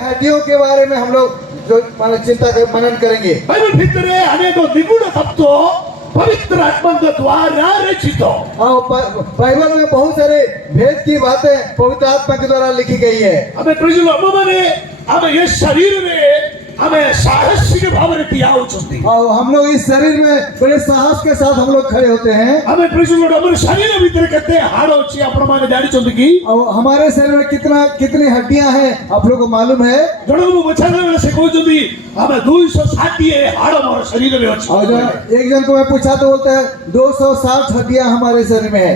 हड्डियों के बारे में हम लोग जो चिंता कर मनन करेंगे। बाइबल भीतर अनेक निगूढ़ तत्व पवित्र आत्मा के द्वारा रचित। बाइबल में बहुत सारे भेद की बातें पवित्र आत्मा के द्वारा लिखी गई है। हमें प्रजल अमने हमें ये शरीर में हमें साहसिक भाव में दिया होती। और हम लोग इस शरीर में बड़े साहस के साथ हम लोग खड़े होते हैं। हमें प्रजल हमारे शरीर भीतर कहते हैं हाड़ होची आप प्रमाण जानी चलती की। और हमारे शरीर में कितनी हड्डियां हैं आप लोगों को मालूम है? जड़ों को बचाने वाले से कोई चलती हमें 260 है हाड़ हमारे शरीर में होची। और एक जन को मैं पूछा तो बोलते हैं 260 हड्डियां हमारे शरीर में है।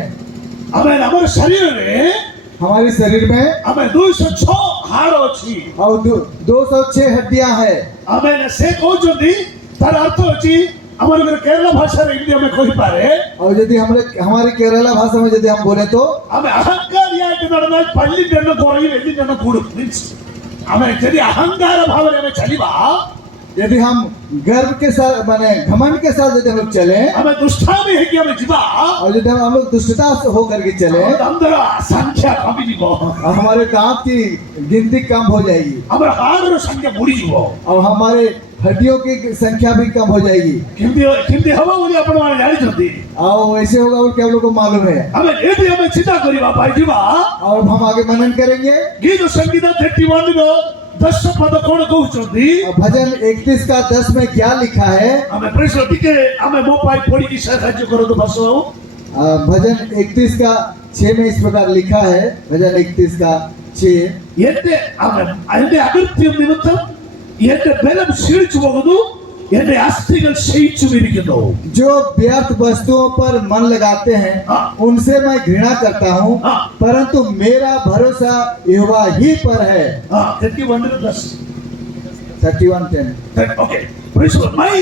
हमें हमारे शरीर में हमारे शरीर में हमें 206 हाड़ होची और 206 हड्डियां है। हमें से कोई चलती तर अर्थ होची हमारे घर केरला भाषा रे हिंदी में कोई पारे। और यदि हमारे केरला भाषा में यदि हम बोले तो हमें अहंकार या नड़ना पल्ली जन कोरई वेदी जन कूड़ हमें यदि अहंकार भाव रे में चलीबा यदि हम गर्व के साथ माने घमंड के साथ यदि हम लोग चले हमें दुष्टा भी है कि हमें जीवा और यदि हम लोग दुष्टता से होकर के चले अंदर संख्या कम जीवो हमारे दांत की गिनती कम हो जाएगी। हमारे हाड़ संख्या बुरी जीवो और हमारे हड्डियों की संख्या भी कम हो जाएगी। किंतु हवा बोली अपन वाले जानी चलती और वैसे होगा और क्या हम लोग को मालूम है। हमें ये भी हमें चिंता करी बाबा जीवा और हम आगे मनन करेंगे। गीत संगीत 31 को 10 पद कौन कहउछंती भजन 31 का 10 में क्या लिखा है? हमें प्रश्न टिके हमें मोबाइल पढ़ी की साहाय्य करो तो बसो। भजन 31 का 6 में इस प्रकार लिखा है। भजन 31 का 6 येते हमें आइंदे अगत्य निमित्तम येते बेलम शीर्च होगदु येते अस्थिगल शीर्च मिरिकिदो। जो व्यर्थ वस्तुओं पर मन लगाते हैं उनसे मैं घृणा करता हूँ परंतु मेरा भरोसा यहोवा ही पर है। 31:10 okay praise God my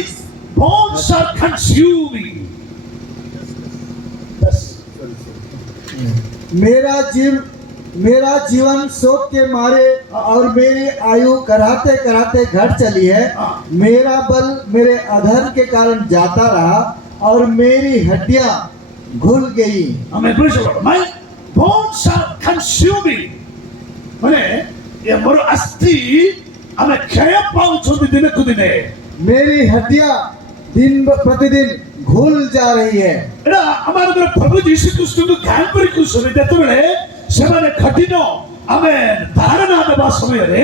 bones are consuming। मेरा जीवन शोक के मारे और मेरी आयु कराते कराते घट चली है। मेरा बल मेरे अधर्म के कारण जाता रहा और मेरी हड्डियां घुल गई। हमें praise God my bones are consuming माने ये मोर अस्थि हमें क्षय पाउछंती दिन को दिन मेरी हड्डियां दिन प्रतिदिन घुल जा रही है। एड़ा हमारे द्वारा प्रभु यीशु क्रिस्त को ज्ञान करी कुछ देते बड़े सेवने कठिनो हमें धारणा देवा समय रे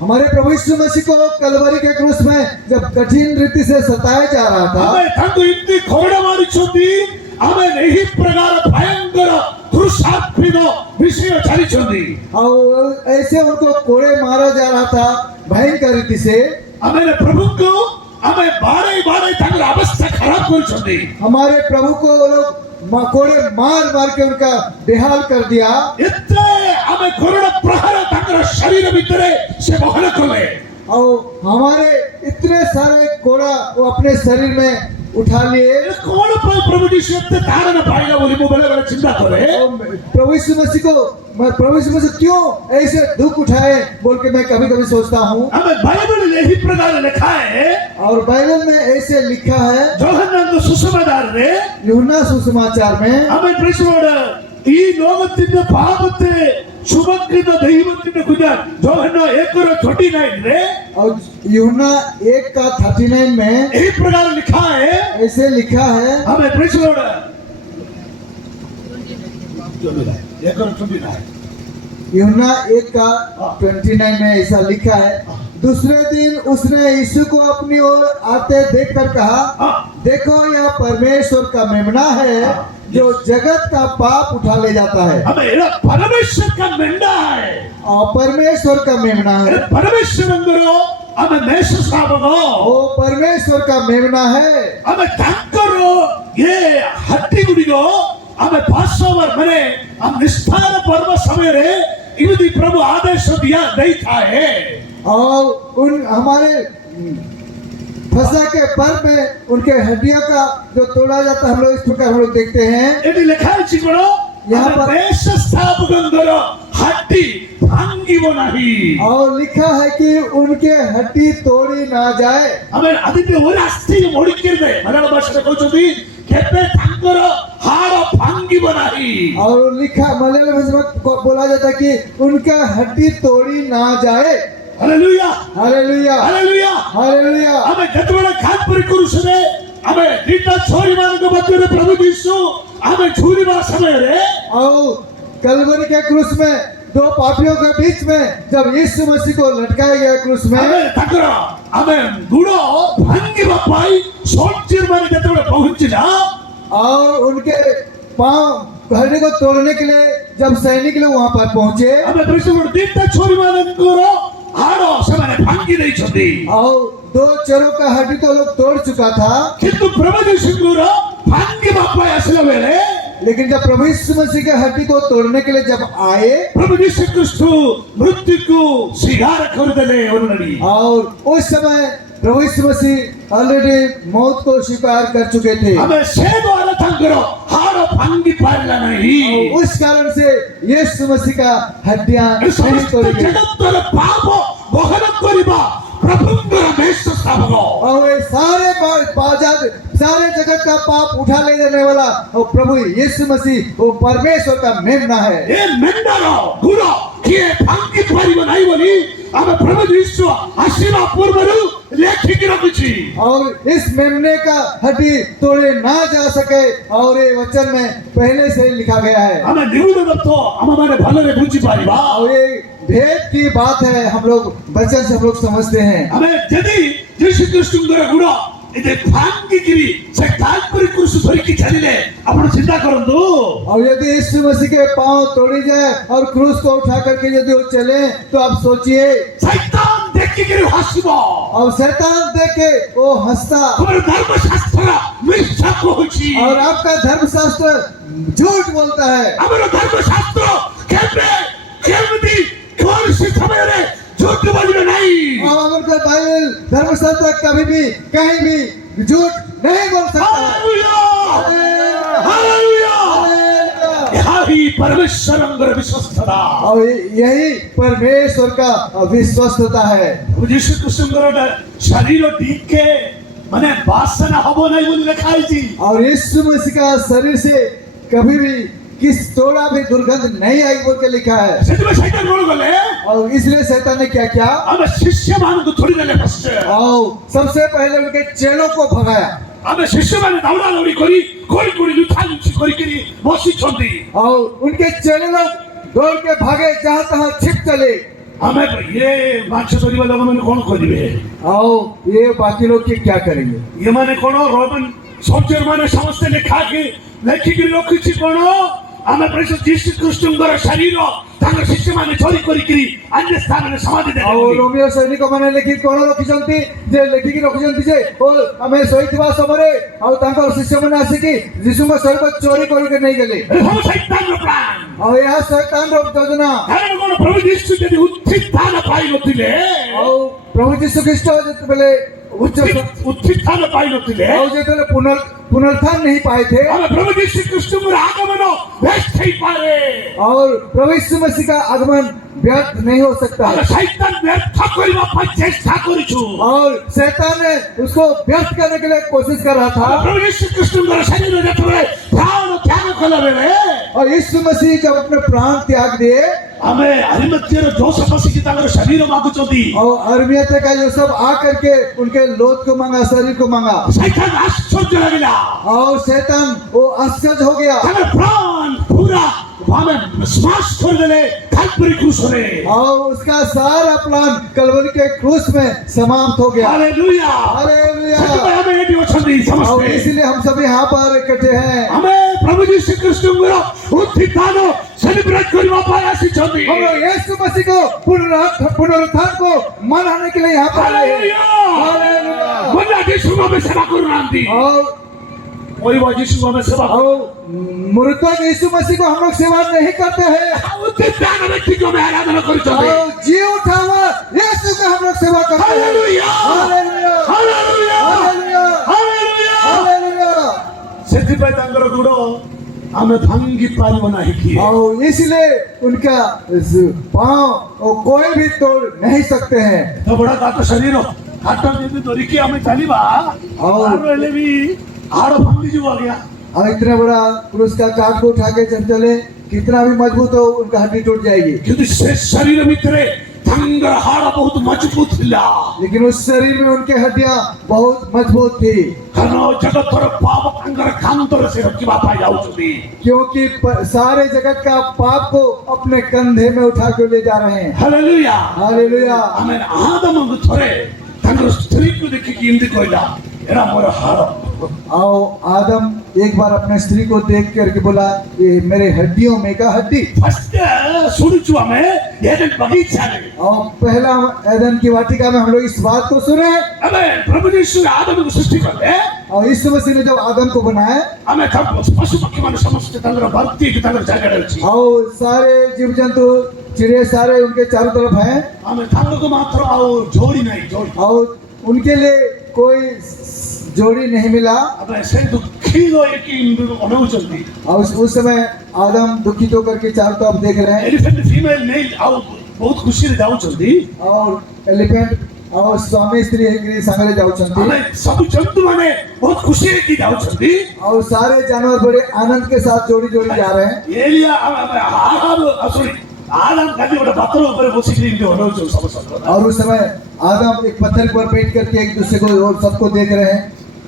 हमारे प्रभु यीशु मसीह को कलवरी के क्रूस में जब कठिन रीति से सताया जा रहा था हमें तंग इतनी खोड़ा मारी छोटी हमें नहीं प्रकार भयंकर क्रूसात्मिनो विषय चली छोटी और ऐसे उनको कोड़े मारा जा रहा था भयंकर रीति से। हमें प्रभु को हमें बारे तंग अवस्था खराब कर छोटी हमारे प्रभु को लोग कोड़े मार के उनका बेहाल कर दिया। इतने हमें कोरोना प्रहार तंग शरीर भीतर से बहन करे और हमारे इतने सारे कोड़ा वो अपने शरीर में उठा लिए। कौन प्रभु यीशु इतने धारणा पाएगा बोली वो बड़े चिंता करे प्रभु यीशु मसीह क्यों ऐसे दुख उठाए बोल के मैं कभी सोचता हूँ। हमें बाइबल में यही प्रकार लिखा है और बाइबल में ऐसे लिखा है यूहन्ना सुसमाचार रे यूहन्ना सुसमाचार में हमें प्रश्न ഈ ലോകത്തിന്റെ പാപത്തെ ചുമക്കുന്ന ദൈവത്തിന്റെ കുഞ്ഞാൻ യോഹന്ന 1:39 रे और यूहन्ना 1 का 39 में इस प्रकार लिखा है ऐसे लिखा है हमें प्रश्न यूहन्ना 1 का 29 में ऐसा लिखा है। दूसरे दिन उसने यीशु को अपनी ओर आते देखकर कहा देखो यह परमेश्वर का मेमना है जो जगत का पाप उठा ले जाता है। परमेश्वर का मेमना है और परमेश्वर का मेमना है परमेश्वर अंदरो हमें मेष साबनो वो परमेश्वर का मेमना है। हमें टंकरो ये हड्डी गुड़ियो हमें पासोवर मने हम निष्ठान पर्व समय रे इवदी प्रभु आदेश दिया देता है और उन हमारे फसह के पर्व में उनके हड्डियों का जो तोड़ा जाता है हम लोग इस प्रकार हम लोग देखते हैं। ये लिखा है चिकनो यहाँ पर देश स्थापकन द्वारा हड्डी भांगी वो नहीं और लिखा है कि उनके हड्डी तोड़ी ना जाए। हमें आदित्य वो रास्ते मोड़ी कर दे मलयालम भाषा में कोई चुदी कहते तंगर हाड़ भांगी वो नहीं और लिखा मलयालम भाषा में बोला जाता है कि उनका हड्डी तोड़ी ना जाए। ହାଲେଲୁୟା हालेलुया ହାଲେଲୁୟା हालेलुया ଆମେ ଯେତେବେଳେ ଖାତପରି କରୁଛେ ଆମେ ଦିଟା ଛୋରି ମାନଙ୍କ ମଧ୍ୟରେ ପ୍ରଭୁ ଯୀଶୁ ଆମେ ଝୁରିବା ସମୟରେ और कलवरी के क्रूस में दो पापियों के बीच में जब यीशु मसीह को लटकाया गया क्रूस ଆମେ में ତାଙ୍କର ଆମେ ଗୁଡ଼ ଭାଙ୍ଗିବା ପାଇଁ ସୋଲ୍ଜର ମାନେ ଯେତେବେଳେ ପହଞ୍ଚିଲା और उनके पांव हड्डी को तोड़ने के लिए जब सैनिक लोग वहां पर पहुंचे ଆମେ ଦୃଶ୍ୟ ଦିଟା ଛୋରି ମାନଙ୍କର ହାଡ଼ ସେମାନେ ଭାଙ୍ଗି ଦେଇଛନ୍ତି और दो चरों का हड्डी तो लोग तोड़ चुका था କିନ୍ତୁ ପ୍ରଭୁ ଯୀଶୁଙ୍କର ଭାଙ୍ଗିବା ପାଇଁ ଆସିଲା ବେଳେ लेकिन जब प्रभु यीशु मसीह के हड्डी को तोड़ने के लिए जब आए प्रभु यीशु ख्रीष्ट मृत्यु को स्वीकार कर देले ऑलरेडी और उस समय प्रभु यीशु मसीह ऑलरेडी मौत को स्वीकार कर चुके थे हमें से द्वारा तांकर हाड़ भांगी पारला नहीं और उस कारण से यीशु मसीह का हड्डियां नहीं तोड़ी गई जगतर पाप बहन करबा प्रभुंकर मेष स्थापक और ये सारे जगत का पाप उठा ले जाने वाला और प्रभु यीशु मसीह वो परमेश्वर का मेमना है ए मेमना गुरु किए भांगी पारिबो नहीं बोली आमे प्रभु यीशु आशीर्वाद पूर्वरु लेखिक रखुची और इस मेमने का हड्डी तोड़े ना जा सके और ये वचन में पहले से लिखा गया है हमें निबुण तो हमारे भले बुझी पारिबा और ये भेद की बात है हम लोग वचन से हम लोग समझते हैं हमें यदि यीशु ख्रीष्टଙ୍କର ଗୁଡ଼ ଏତେ ଭାଙ୍ଗିକିରି ସେ କାଲପରି କ୍ରୁଶ ଧରିକି ଚାଲିଲେ ଆପଣ ଚିନ୍ତା କରନ୍ତୁ और यदि यीशु मसीह के पांव तोड़ी जाए और क्रूस को उठा करके यदि वो चले तो आप सोचिए शैतान ଦେଖିକିରି ହସିବ और शैतान देख के वो हंसता ତୁମର ଧର୍ମଶାସ୍ତ୍ର ମିଥ୍ୟା କହୁଛି और आपका धर्मशास्त्र झूठ बोलता है ଆମର ଧର୍ମଶାସ୍ତ୍ର କେବେ କେମିତି କୌଣସି ସମୟରେ झूठ बोलिबे नहीं और अगर बाइबल धर्मशास्त्र कभी भी कहीं भी झूठ नहीं बोल सकता हालेलुया हालेलुया यही परमेश्वरଙ୍କର विश्वस्तता और यही परमेश्वर का विश्वस्तता है यीशु ଖ୍ରୀଷ୍ଟଙ୍କର शरीर ଟିକେ ମାନେ ବାସନା ହବ ନାହିଁ ବୋଲି ଲେଖା ହେଇଛି और यीशु मसीह का शरीर से कभी भी किस थोड़ा भी दुर्गंध नहीं आई बोल के लिखा है ସେଥିପାଇଁ ଶୈତାନ କଣ କଲେ और इसलिए शैतान ने क्या किया ଆମେ ଶିଷ୍ୟମାନଙ୍କୁ ଧରି ନେଲେ ଫାଷ୍ଟ और सबसे पहले उनके चेलों को भगाया ଆମେ ଶିଷ୍ୟମାନେ ଦୌଡ଼ା ଦୌଡ଼ି କରି କୋଳି କୋଳି ଲୁଚା ଲୁଚି କରିକିରି ବସିଛନ୍ତି और उनके चेले लोग दौड़ के भागे जहां तहां छिप चले ଆମେ ଇଏ ମାଛ ଧରିବା ଲୋକମାନେ କଣ କରିବେ और ये बाकी लोग के क्या करेंगे ଏମାନେ କଣ ରୋମାନ ସୋଲ୍ଜର ମାନେ ସମସ୍ତେ ଲେଖିକିରି ରଖିଛି କଣ ଆମେ ପ୍ରଭୁ ଯୀଶୁ ଖ୍ରୀଷ୍ଟଙ୍କର ଶରୀର ତାଙ୍କ ଶିଷ୍ୟମାନେ ଚୋରି କରିକିରି ଅନ୍ୟ ସ୍ଥାନରେ ସମାଧି और ଦେଲେ रोमियो सैनिक मैंने लिखी कौन रखिछंती जे लिखिकी रखिछंती जे ओ हमें सोईथिबा समय और तांकर शिष्य माने आसिकी यीशु को शरीर को चोरी करके नहीं गेले ସବୁ ଶୈତାନର ପ୍ଲାନ୍ और यह शैतान रो योजना କାରଣ କଣ ପ୍ରଭୁ ଯୀଶୁ ଯଦି ଉତ୍ଥିତ ପାଇନଥିଲେ और प्रभु यीशु ख्रीष्ट जेतेबेले ଉତ୍ଥିତ ପାଇନଥିଲେ और जेतेबेले पुनरुत्थान नहीं पाए थे ଆମେ ପ୍ରଭୁ ଯୀଶୁ ଖ୍ରୀଷ୍ଟଙ୍କର ଆଗମନ ବ୍ୟସ୍ତ ହେଇପାରେ और प्रभु यीशु मसीह का आगमन व्यर्थ नहीं हो सकता ଆମେ ଶୈତାନ ବ୍ୟର୍ଥ କରିବା ପାଇଁ ଚେଷ୍ଟା କରିଛୁ और शैतान ने उसको व्यर्थ करने के लिए कोशिश कर रहा था प्रभु यीशु ଖ୍ରୀଷ୍ଟଙ୍କର ଶରୀର ଯେତେବେଳେ ପ୍ରାଣ ତ୍ୟାଗ କଲା ବେଳେ और यीशु मसीह जब अपने प्राण त्याग दिए ଆମେ ଆରିମଥ୍ୟର ଯୋସେଫ ଆସିକି ତାଙ୍କର ଶରୀର ମାଗୁଛନ୍ତି और अरमिया का जो सब आकर के उनके लोथ को मांगा शरीर को मांगा ଶୈତାନ ଆଶ୍ଚର୍ଯ୍ୟ ଲାଗିଲା और शैतान वो आश्चर्य हो गया ତାଙ୍କ ପ୍ରାଣ ପୁରା ଆମେ ସ୍ମାଶ କରିଦେଲେ କାଲପରି କ୍ରୁଶରେ और उसका सारा प्लान कलवरी के क्रूस में समाप्त हो गया ହାଲେଲୁୟା हालेलुया ସେଥିପାଇଁ ଆମେ ଏଠି ଅଛନ୍ତି और ସମସ୍ତେ इसीलिए हम सब यहाँ पर इकट्ठे हैं ଆମେ ପ୍ରଭୁ ଯୀଶୁ ଖ୍ରୀଷ୍ଟଙ୍କର ଉତ୍ଥିତ ସେଲିବ୍ରେଟ କରିବା ପାଇଁ ଆସିଛନ୍ତି हम लोग यीशु मसीह को पुनरुत्थान को मनाने के लिए यहाँ पर आए हैं। हालेलुया ମନା ଯୀଶୁଙ୍କୁ ଆମେ ସେବା କରୁନାହାନ୍ତି और କହିବ ଯୀଶୁଙ୍କୁ ଆମେ ସେବା କରୁ और मृतक यीशु मसीह को हम लोग सेवा नहीं करते हैं ଉତ୍ଥିତ ବ୍ୟକ୍ତିକୁ ଆମେ ଆରାଧନା କରୁଛନ୍ତି और जी उठा हुआ यीशु का हम लोग सेवा करते हैं hallelujah hallelujah hallelujah hallelujah hallelujah hallelujah ସେଥିପାଇଁ ତାଙ୍କର ଗୁଡ଼ ଆମେ ଭାଙ୍ଗି ପାରିବ ନାହିଁ କି और इसलिए उनका पांव और कोई भी तोड़ नहीं सकते हैं ତ ବଡ଼ କାଟ ଶରୀର କାଟ ଯଦି ଧରିକି ଆମେ ଚାଲିବା ଆଉ- ହେଲେ ବି ହାଡ଼ ଭାଙ୍ଗିଯିବ ଆଜ୍ଞା और इतना बड़ा क्रूस का काट को उठा के चले कितना भी मजबूत हो उनका हड्डी टूट जाएगी କିନ୍ତୁ ସେ ଶରୀର ଭିତରେ ତାଙ୍କ ତାଙ୍କର ହାଡ଼ ବହୁତ ମଜବୁତ ଥିଲା लेकिन उस शरीर में उनके हड्डियां बहुत मजबूत थी, କାରଣ ଜଗତର ପାପ ତାଙ୍କର କାନ୍ଧରେ ସେ ରଖିବା ପାଇଁ ଯାଉଛନ୍ତି क्योंकि सारे जगत का पाप को अपने कंधे में उठा के ले जा रहे हैं। Hallelujah hallelujah. ଆମେ ଆଦମଙ୍କୁ ଥରେ ତାଙ୍କର ସ୍ତ୍ରୀକୁ ଦେଖିକି ଏମିତି କହିଲା ଏରା ମୋର ହାଡ଼ आओ आदम एक बार अपने स्त्री को देख करके बोला, ये मेरे हड्डियों में का हड्डी। ଫାଷ୍ଟ ଶୁଣିଛୁ ଆମେ ଏଡେନ ବଗିଚାରେ और पहला एदन की वाटिका में हम लोग इस बात को सुने, ଆମେ ପ୍ରଭୁ ଯୀଶୁ ଆଦମକୁ ସୃଷ୍ଟି କଲେ और यीशु मसीह ने जब आदम को बनाया ଆମେ ପଶୁ ପକ୍ଷୀ ମାନେ ସମସ୍ତେ ତାଙ୍କର ଭର୍ତ୍ତି ତାଙ୍କର ଜାଗାରେ ଅଛି और सारे जीव जंतु चिड़िया सारे उनके चारों तरफ हैं, ଆମେ ତାଙ୍କୁ ମାତ୍ର ଆଉ ଯୋଡ଼ି ନାହିଁ ଯୋଡ଼ି और उनके लिए कोई जोड़ी नहीं मिला। ଆମେ ସେ ଦୁଃଖୀ ହୋଇକି ଅନଉଛନ୍ତି और उस समय आदम दुखित होकर के चारों तरफ देख रहे हैं, ଏଲିଫେଣ୍ଟ ଫିମେଲ ନେଇ ଆଉ ବହୁତ ଖୁସିରେ ଯାଉଛନ୍ତି और एलिफेंट और स्वामी स्त्री ହେଇକିରି ସାଙ୍ଗରେ ଯାଉଛନ୍ତି, ଆମେ ସବୁ ଜନ୍ତୁ ମାନେ ବହୁତ ଖୁସି ହେଇକି ଯାଉଛନ୍ତି और सारे जानवर बड़े आनंद के साथ जोड़ी जोड़ी जा रहे हैं। ଏଲିଆ ଆଦମ କାଲି ଗୋଟେ ପଥର ଉପରେ ବସିକି ଏମିତି ଅନଉଛନ୍ତି ସମସ୍ତଙ୍କୁ और उस समय आदम एक पत्थर पर बैठ करके एक दूसरे को और सबको देख रहे हैं,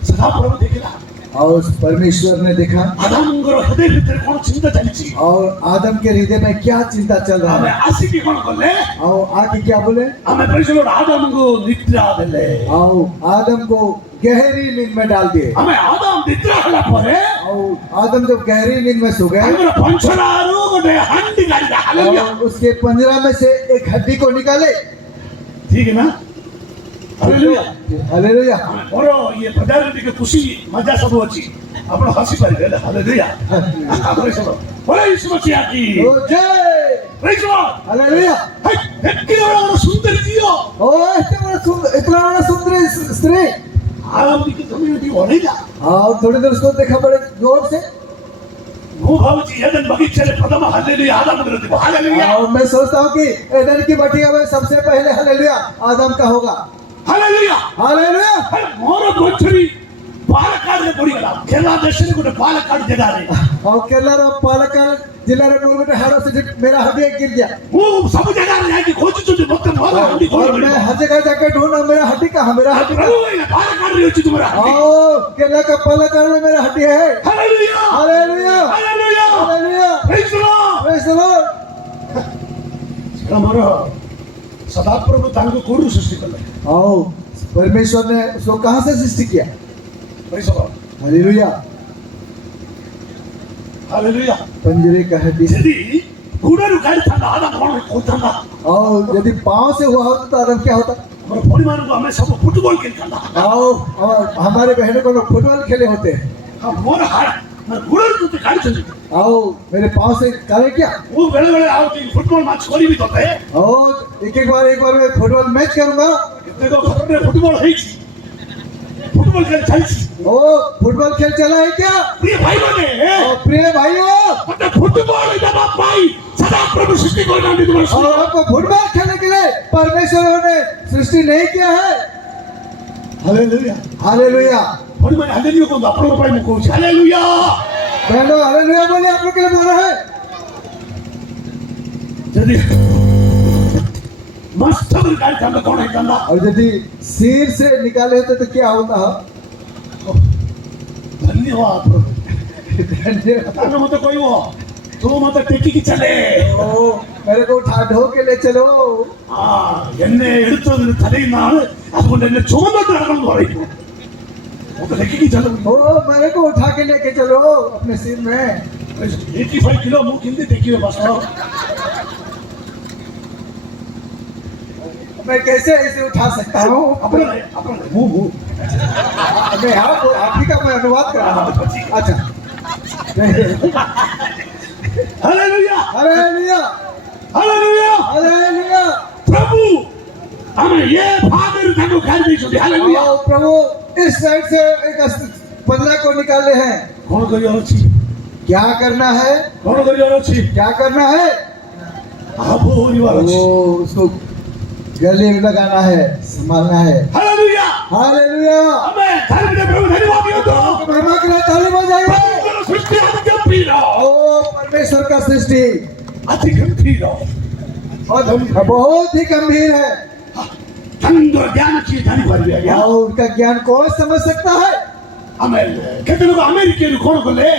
ସଦାପ୍ରଭୁ ଦେଖିଲା और उस परमेश्वर ने देखा ଆଦମଙ୍କର ହୃଦୟ ଭିତରେ କ'ଣ ଚିନ୍ତା ଚାଲିଛି और आदम के हृदय में क्या चिंता चल रहा ଆମେ है, ଆସିକି କ'ଣ କଲେ और आके क्या बोले, ଆମେ ପରିଶ୍ରମ ଆଦମଙ୍କୁ ନିଦ୍ରା ଦେଲେ और आदम को गहरी नींद में डाल दिए। ଆମେ ଆଦମ ନିଦ୍ରା ହେଲା ପରେ और आदम जब गहरी नींद में सो गए, ତାଙ୍କର ପଞ୍ଛରାରୁ ଗୋଟେ ହାଣ୍ଡି କାଢିଲା ହାଲେଲୁୟା और उसके पंजरा में से एक हड्डी को निकाले। ଠିକ ନା ହାଲେଲୁୟା हालेलुया। ମୋର ଇଏ ବଜାରରେ ଟିକେ ଖୁସି ମଜା ସବୁ ଅଛି ଆପଣ ହସି ପାରିବେ ହେଲେ ହାଲେଲୁୟା ପରିଶ୍ରମ ପରେ ଯୀଶୁ ମସିହା କି ओ जय ପରିଶ୍ରମ हालेलुया। ଏତେ ବଡ଼ ସୁନ୍ଦର ଝିଅ ओ इतना बड़ा सुंदर स्त्री, ଆଦମ ଟିକେ ତମେ ଟିକେ ଅନେଇଲା और थोड़ी देर उसको देखा बड़े जोर से, ମୁଁ ଭାବୁଛି ଏଡେନ ବଗିଚାରେ ପ୍ରଥମ ହାଲେଲୁୟା ଆଦମଙ୍କର ଥିବ ହାଲେଲୁୟା और मैं सोचता हूँ कि एदन की बटिया में सबसे पहले हालेलुया आदम का होगा। Hallelujah hallelujah. ମୋର ପଛରେ ପାଲକାଡରେ ପଡିଗଲା କେରଳ ଦେଶରେ ଗୋଟେ ପାଲକାଡ ଜାଗାରେ और केरला रो पालक्काड जिला रे मोर गोटे हाड़ से मेरा हड्डी गिर गया, ମୁଁ ସବୁ ଜାଗାରେ ଯାଇକି ଖୋଜୁଛନ୍ତି ମୋତେ ମୋର ହାଣ୍ଡି और मैं हर जगह जाकर ढूंढा मेरा हड्डी कहाँ, मेरा हड्डी कहाँ। ପ୍ରଭୁ ଏଇନା ପାଲକାଡରେ ଅଛି ତୁମର ହାଣ୍ଡି आओ केरला का पालक्काड में मेरा हड्डी है। Hallelujah hallelujah. Hallelujah hallelujah. ପ୍ରେଜ୍ ଦ ଲର୍ଡ प्रेज़ द लॉर्ड। ଆମର ସଦାପ୍ରଭୁ ତାଙ୍କୁ କୋଉଠୁ ସୃଷ୍ଟି କଲେ आओ परमेश्वर ने उसको कहाँ से सृष्टि किया। ପ୍ରେଜ୍ ଦ ଲର୍ଡ हालेलुया। ହାଲେଲୁୟା पंजरे का हड्डी से। ଯଦି ଗୁଡ଼ରୁ କାଢିଥାନ୍ତା ଆଦମ କ'ଣ କହୁଥାନ୍ତା और यदि पाँव से हुआ होता तो आदम क्या होता। ଆମର ପରିବାରକୁ ଆମେ ସବୁ ଫୁଟବଲ ଖେଳିଥାନ୍ତା आओ और हमारे बहनों को लोग फुटबॉल खेले होते हैं। ମୋର ହାଡ଼ ଗୁଡ଼ରୁ ତୋତେ କାଢିଛନ୍ତି आओ मेरे पाँव से करे क्या। ମୁଁ ବେଳେବେଳେ ଆଉ ଫୁଟବଲ ମ୍ୟାଚ୍ କରିବି ତତେ और एक बार मैं फुटबॉल मैच करूंगा। କେତେକ ଘରରେ ଫୁଟବଲ ହେଇଛି ଫୁଟବଲ ଖେଳ ଚାଲିଛି ओ फुटबॉल खेल चला है क्या। ପ୍ରିୟ ଭାଇମାନେ और प्रिय भाइयों, ମୋତେ ଫୁଟବଲ ଦେବା ପାଇଁ ସଦାପ୍ରଭୁ ସୃଷ୍ଟି କରିନାହାନ୍ତି ତୁମର और आपको फुटबॉल खेलने के लिए परमेश्वर ने सृष्टि नहीं किया है। Hallelujah hallelujah. ପରିବାର ହାଲେଲୁୟା କୁହନ୍ତୁ ଆପଣଙ୍କ ପାଇଁ ମୁଁ କହୁଛି ହାଲେଲୁୟା बहनों हालेलुया बोले आप लोग के लिए बोला है। ଯଦି ମସ୍ତକରୁ କାଢିଥାନ୍ତା କ'ଣ ହେଇଥାନ୍ତା और यदि सिर से निकाले होते तो क्या होता। ଧନ୍ୟବାଦ ପ୍ରଭୁ ତାହେଲେ ମୋତେ କହିବ ତୁ ମୋତେ ଟେକିକି ଚାଲେ ओ मेरे को उठा ढो के ले चलो। എന്നെ എടുത്തത് തലയിന്നാണ് അതുകൊണ്ട് എന്നെ ചുമന്നിട്ട് നടക്കണം പറയും ମୋତେ ଟେକିକି ଚାଲ ओ मेरे को उठा के लेके चलो अपने सिर में। 85 କିଲୋ ମୁଁ କେମିତି ଟେକିବେ ବାସ मैं कैसे ऐसे उठा सकता हूँ। ଆପଣ ମୁଁ मैं आप ही का मैं अनुवाद कर रहा हूँ। अच्छा ହାଲେଲୁୟା हालेलुया। Hallelujah hallelujah. ପ୍ରଭୁ ଆମେ ଏ ଭାଗରୁ ତାଙ୍କୁ କାଢି ଦେଇଛନ୍ତି ହାଲେଲୁୟା आओ प्रभु इस साइड से एक बदला को निकाले हैं। କ'ଣ କରିବାର ଅଛି क्या करना है। କ'ଣ କରିବାର ଅଛି क्या करना है। ଆଭୋରିବାର ଅଛି वो उसको गले में लगाना है, संभालना है। Hallelujah hallelujah. ଆମେ ଧର୍ମରେ ପ୍ରଭୁ ଧନ୍ୟବାଦ ଦିଅନ୍ତୁ महिमा के लिए ताली बजाइए। ପ୍ରଭୁଙ୍କର ସୃଷ୍ଟି ଆଜି ଗମ୍ଭୀର ओ परमेश्वर का सृष्टि ଆଜି ଗମ୍ଭୀର और धनी बहुत ही गंभीर है तंत्र ज्ञान की जानी पारी है और उनका ज्ञान कौन समझ सकता है आमेले केते लोग अमेरिका कोन कोले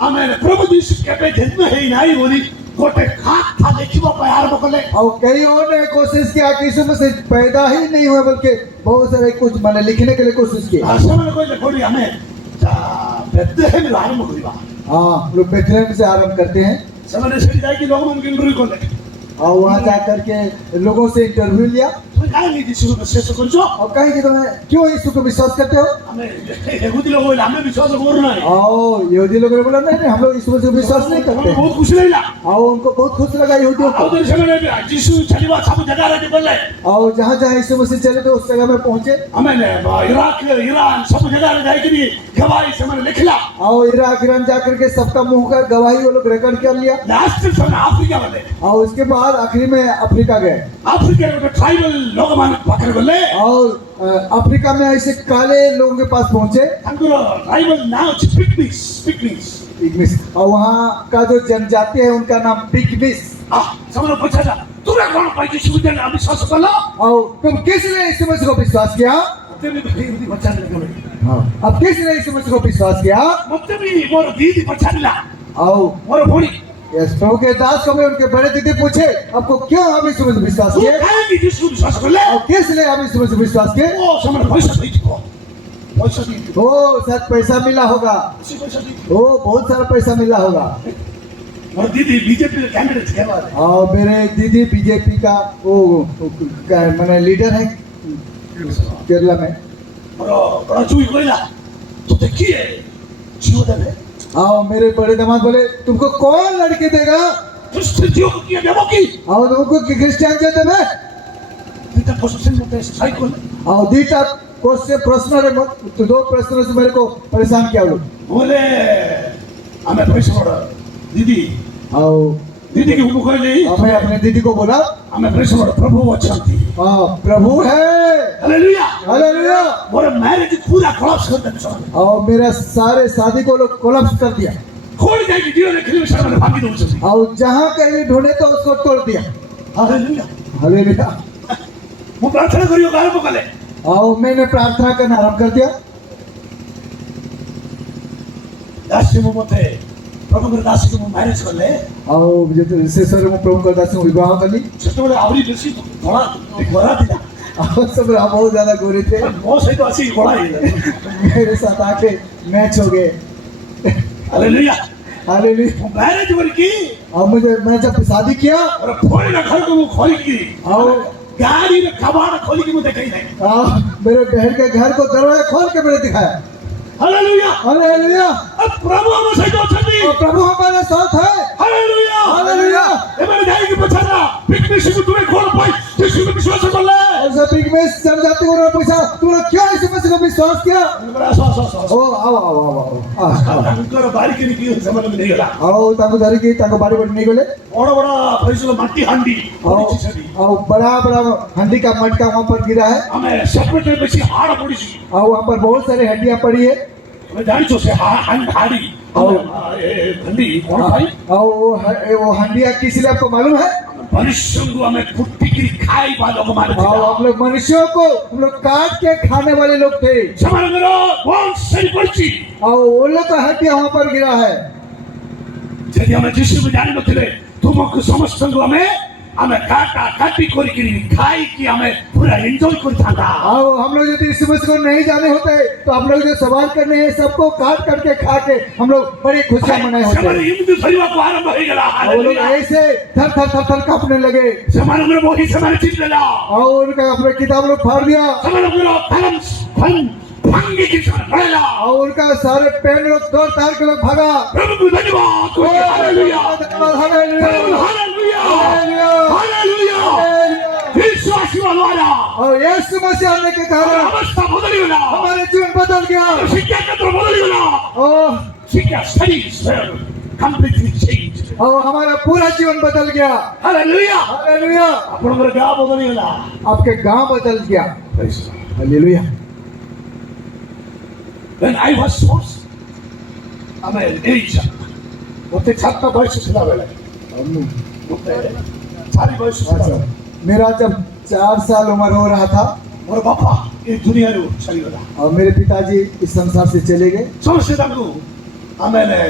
आमेले प्रभु यीशु केबे जन्म है नाही बोली गोटे खात था देखिबो आरंभ कले और कई और ने कोशिश किया कि यीशु मसीह पैदा ही नहीं हुए बल्कि बहुत सारे कुछ माने लिखने के लिए कोशिश की आसमान कोले कोडी हमें बेथलेहेम आरंभ करिबा हाँ लोग बेथलेहेम से आरंभ करते हैं समझ से जाए कि लोग मन के इंटरव्यू कोले और वहाँ जाकर के लोगों से इंटरव्यू लिया तो काहे नहीं यीशु को शेष करछो और कहे कि तुम्हें क्यों यीशु को विश्वास करते हो हमें यहूदी लोग बोले हमें विश्वास करना है और यहूदी लोगों ने बोला नहीं हम लोग यीशु मसीह को विश्वास नहीं करते बहुत खुश रहिला और उनको बहुत खुश लगा यहूदियों को आउदर समय में यीशु चलीवा सब जगह रे बोले और जहाँ जहाँ यीशु मसीह चले थे उस जगह में पहुंचे हमें इराक ईरान सब जगह रे जाके भी गवाही से मैंने लिखला और इराक ईरान जाकर के सबका मुंह कर गवाही वो लोग रिकॉर्ड कर लिया लास्ट समय अफ्रीका वाले और उसके बाद आखिरी में अफ्रीका गए अफ्रीका में ट्राइबल लोग मान पकड़ बोले और अफ्रीका में ऐसे काले लोगों के पास पहुंचे हमको ट्राइबल नाउ पिकनिक्स और वहाँ का जो जनजाति है उनका नाम पिग्मिस समझो पूछा था तूने कौन पाई यीशु में विश्वास कर लो और तुम किसने यीशु मसीह को विश्वास किया तेरे भी बच्चा नहीं हाँ अब किसने यीशु मसीह को विश्वास किया मुझे भी मोर दीदी बच्चा मिला और मोर भोड़ी यस प्रभु के दास को उनके बड़े दीदी पूछे आपको क्यों आप यीशु मसीह विश्वास तू किए काहे की यीशु विश्वास कर ले और किसने आप यीशु मसीह विश्वास किए ओ समझ पैसा नहीं थी पैसा नहीं थी ओ शायद पैसा मिला होगा इसी पैसा नहीं थी ओ बहुत सारा पैसा मिला होगा और दीदी बीजेपी के कैंडिडेट के बाद और मेरे दीदी बीजेपी का वो मैंने लीडर है केरला में और बड़ा चुई कोइला तो देखिए जीवन में और मेरे बड़े दामाद बोले तुमको कौन लड़की देगा क्रिश्चियन को किया देवो की और तुमको क्रिश्चियन जे देवे इतना क्वेश्चन में तो साइकिल और दीटा क्वेश्चन प्रश्न रे तो दो प्रश्नों से मेरे को परेशान किया लोग बोले हमें पैसा बड़ा दीदी और दीदी की हुकुम कर ली मैं अपने दीदी को बोला हमें पैसा बड़ा प्रभु अच्छा थी प्रभु है हालेलुया हालेलुया और मैरिज पूरा कोलैप्स कर देना और मेरा सारे शादी को लोग कोलैप्स कर दिया खोल जाएगी जीवन में खिले सारा भागी दो उसे और जहाँ कहीं ढूंढे तो उसको तोड़ दिया हालेलुया हालेलुया वो प्रार्थना करियो आरंभ कर ले और मैंने प्रार्थना करना आरंभ कर दिया दासी मते प्रभु के दासी को मैरिज कर ले और से सर मैं प्रभु का दासी विवाह कर ली सेतोले आवरी बेसी थोड़ा गोरा दिला और सब बहुत ज्यादा गोरे थे वो सही तो ऐसी गोरा ही मेरे साथ आके मैच हो गए हालेलुया हालेलुया मैरिज वर्की और मैं जब शादी किया और खोल ना घर को वो खोल की और गाड़ी में कबाड़ खोल के मुझे कहीं नहीं मेरे बहन के घर को दरवाजा खोल के मैंने दिखाया हालेलुया हालेलुया अब प्रभु हम सही तो छंदी और प्रभु हमारे साथ है हालेलुया हालेलुया ये मैंने जाएगी बचाना पिकनिक से तुम्हें खोल पाई यीशु में विश्वास कर ले और जब पिग्मिस जनजाति को पूछा तुमने क्यों यीशु मसीह को विश्वास किया बड़ा सो ओ आओ आओ आओ आओ उनका बारी के लिए समझ में नहीं गला आओ ताको धरिकी ताको बाड़ी बाड़ी नहीं गले बड़ा बड़ा फैसला मट्टी हांडी और बड़ा बड़ा हंडी का मटका वहाँ पर गिरा है हमें सेपरेट में से हाड़ पड़ी सी और वहाँ पर बहुत सारी हड्डियाँ पड़ी है मैं जानी तो से हाड़ी और हंडी कौन भाई और वो हंडियाँ किस लिए आपको मालूम है मनुष्यों को हमें कुट्टी की खाई वालों को मालूम और हम लोग मनुष्यों को हम लोग काट के खाने वाले लोग थे समझ करो कौन सही पर्ची और वो लोग का हड्डियाँ वहाँ पर गिरा है यदि हमें जिसको जाने बतले तुमको समस्त हमें हमें काटा काटी कोरी खाई की हमें पूरा एंजॉय करता था और हम लोग यदि इस मसीह को नहीं जाने होते तो हम लोग जो सवाल करने हैं सबको काट करके खा के हम लोग बड़ी खुशियां मनाए होते हमारे हिंदू परिवार को आरंभ हो गया और लोग ऐसे थर थर थर थर कांपने लगे हमारे में वही हमारे चीज ले ला और उनका अपने किताब लोग फाड़ दिया हमारे में फन फन भंगी की पड़ेला और उनका सारे पेन लोग तोड़ ताड़ के लोग भागा प्रभु को धन्यवाद हालेलुया हालेलुया हालेलुया विश्वासी वाला और यीशु मसीह आने के कारण अवस्था बदल गया हमारे जीवन बदल गया शिक्षा क्षेत्र बदल गया और शिक्षा स्टडीज completely changed और हमारा पूरा जीवन बदल गया हालेलुया हालेलुया अपना गांव बदल गया आपके गांव बदल गया hallelujah When I was forced, I'm an age. मुझे छात्र बॉयस से खिला बेला मुझे चारी बयस अच्छा, मेरा जब 4 साल उम्र हो रहा था मोर बापा ये दुनिया रू चलीगला और मेरे पिताजी इस संसार से चले गए समस्या ताकू आमेले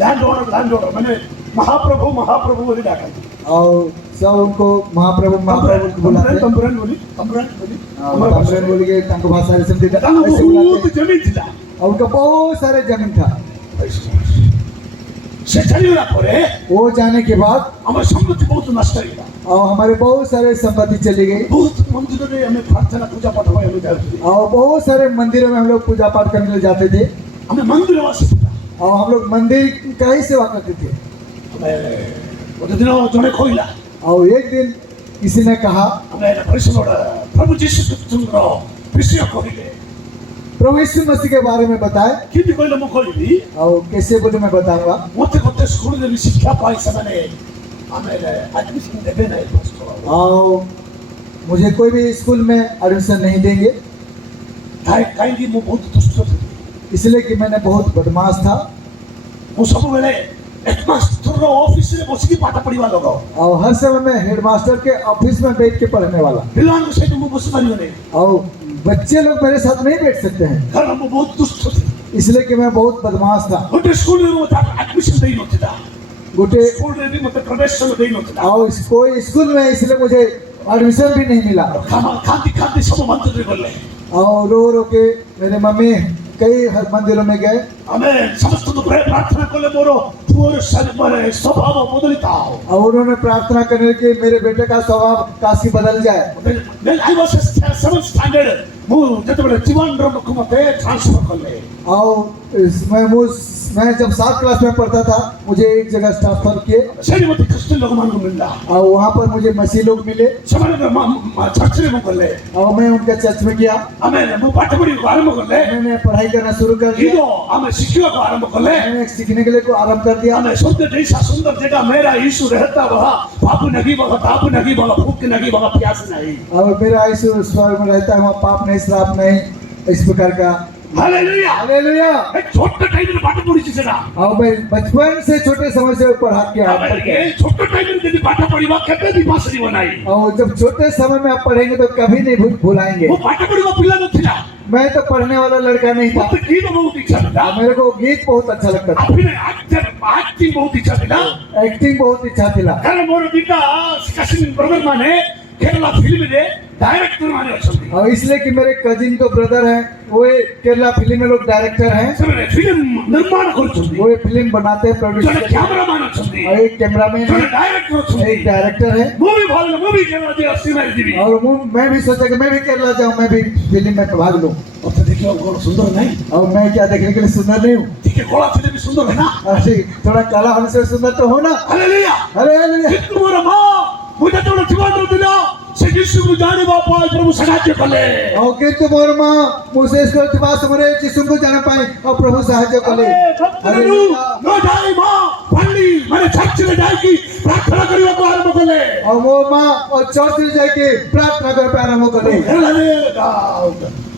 लैंड ओनर मैंने महाप्रभु महाप्रभु बोली डाका और सब उनको महाप्रभु महाप्रभु बुलाते हैं। तंबुरन बोली तंबुरन बोली के तांको भाषा रे समझे तांको ऐसे बहुत बुलाते हैं। जमीन थिला और उनका बहुत सारे जमीन था। से चलीगला परे वो जाने के बाद हमारे सम्पत्ति बहुत नष्ट होगा और हमारे बहुत सारे संपत्ति चली गई बहुत मंदिरों में हमें प्रार्थना पूजा पाठ हुआ हमें जाते थे और बहुत सारे मंदिरों में हम लोग पूजा पाठ करने के लिए जाते थे हमें मंदिर वासी और हम लोग मंदिर का ही सेवा करते थे। हमें वो दिनों जोड़े खोइला और एक दिन किसी ने कहा हमें परिश्रम प्रभु जीसु क्रिस्त विषय खोइले प्रभु यीशु मसीह के बारे में बताए किंतु कोई लोग खोइली और कैसे बोले मैं बताऊंगा। मोटे मोटे स्कूल में भी शिक्षा पाई समय हमें एडमिशन देवे नहीं पास्टर और मुझे कोई भी स्कूल में एडमिशन नहीं देंगे कहीं वो बहुत दुष्ट थे इसलिए कि मैंने बहुत बदमाश था वो सब वेले एक मास्टर ऑफिस में बसी पाठ पढ़ीवा लोग और हर समय मैं हेडमास्टर के ऑफिस में बैठ के पढ़ने वाला पिलान से तुम बस मारियो नहीं और बच्चे लोग मेरे साथ नहीं बैठ सकते हैं कारण वो बहुत दुष्ट थे इसलिए कि मैं बहुत बदमाश था। गोटे स्कूल में वो एडमिशन दे नथिला गोटे स्कूल में भी मते प्रवेश दे नथिला और कोई स्कूल में इसलिए मुझे एडमिशन भी नहीं मिला खाती सब मंदिर में गले और रो के मेरे मम्मी कई मंदिरों में गए हमें समस्त प्रार्थना करले मोरो पूरे माने स्वभाव बदलता हो और उन्होंने प्रार्थना करने के मेरे बेटे का स्वभाव काशी बदल जाए। मैं आई वाज 7th स्टैंडर्ड मु जते बड़े त्रिवेंद्रम को मते ट्रांसफर करले और मैं जब 7 क्लास में पढ़ता था मुझे एक जगह ट्रांसफर किए श्रीमती क्रिश्चियन लोग मान को मिला और वहाँ पर मुझे मसीह लोग मिले समाने चर्च में करले और मैं उनके चर्च में गया। हमें वो पाठ पढ़ी को आरंभ करले मैंने पढ़ाई करना शुरू कर दिया इदो हमें शिक्षा को आरंभ करले मैंने सीखने के लिए को आरंभ कर दिया। हमें शुद्ध जैसा सुंदर जगह मेरा यीशु रहता वहाँ पाप नहीं बगा ताप नहीं बगा भूख नहीं बगा प्यास नहीं और मेरा यीशु स्वर्ग में रहता है वहाँ पाप नहीं श्राप नहीं इस प्रकार का। Hallelujah hallelujah. एक छोटे टाइम में पाठ पढ़ी से ना और मैं बचपन से छोटे समय से पढ़ा किया ये छोटे टाइम में यदि पाठ पढ़ी वा कहते भी बासरी बनाई और जब छोटे समय में आप पढ़ेंगे तो कभी नहीं भुलाएंगे। वो पाठ पढ़ी वा पिला न थिला मैं तो पढ़ने वाला लड़का नहीं था। तो गीत बहुत इच्छा था मेरे को गीत बहुत अच्छा लगता था। अभिनय एक्टिंग बहुत इच्छा थी ना एक्टिंग बहुत इच्छा थी। कारण मोर दीटा कसिन ब्रदर माने केरला फिल्म रे डायरेक्टर माने अछंती और इसलिए कि मेरे कजिन तो ब्रदर हैं वो केरला फिल्म में लोग डायरेक्टर हैं ସେମାନେ फिल्म निर्माण କରୁଛନ୍ତି वो ये फिल्म बनाते हैं प्रोड्यूस ଜଣେ करते हैं କ୍ୟାମେରାମ୍ୟାନ ଅଛନ୍ତି और एक कैमरामैन ଜଣେ है ଡାଇରେକ୍ଟର ଅଛନ୍ତି एक डायरेक्टर है ମୁଁ ବି ଭାବିଲି ମୁଁ ବି କେରଳ ଯିବି ସିନେମା ଯିବି और मैं भी सोचा कि मैं भी केरला जाऊं मैं भी फिल्म में भाग लूं ମତେ ଦେଖିବାକୁ କଣ ସୁନ୍ଦର ନାହିଁ और मैं क्या देखने के लिए सुंदर नहीं हूँ। ଟିକେ କଳା ଥିଲେ ବି ସୁନ୍ଦର है ना अरे थोड़ा काला होने से सुंदर तो हो ना। ହାଲେଲୁୟା अरे କିନ୍ତୁ ମୋର ମା ମୁଁ ଯେତେବେଳେ ଜୀବନରେ ଥିଲା ସେ ଯୀଶୁକୁ ଜାଣିବା ପାଇଁ ପ୍ରଭୁ ସାହାଯ୍ୟ କଲେ और किंतु मोर माँ मुझे इसको बात समझे यीशु को जान पाए और प्रभु साहाଯ୍य कले। ନ ଯାଇ ମା ପଲ୍ଲୀ ମାନେ ଚର୍ଚ୍ଚରେ ଯାଇକି ପ୍ରାର୍ଥନା କରିବାକୁ ଆରମ୍ଭ କଲେ और वो माँ और चर्च में जाके प्रार्थना कर प्रारंभ कले।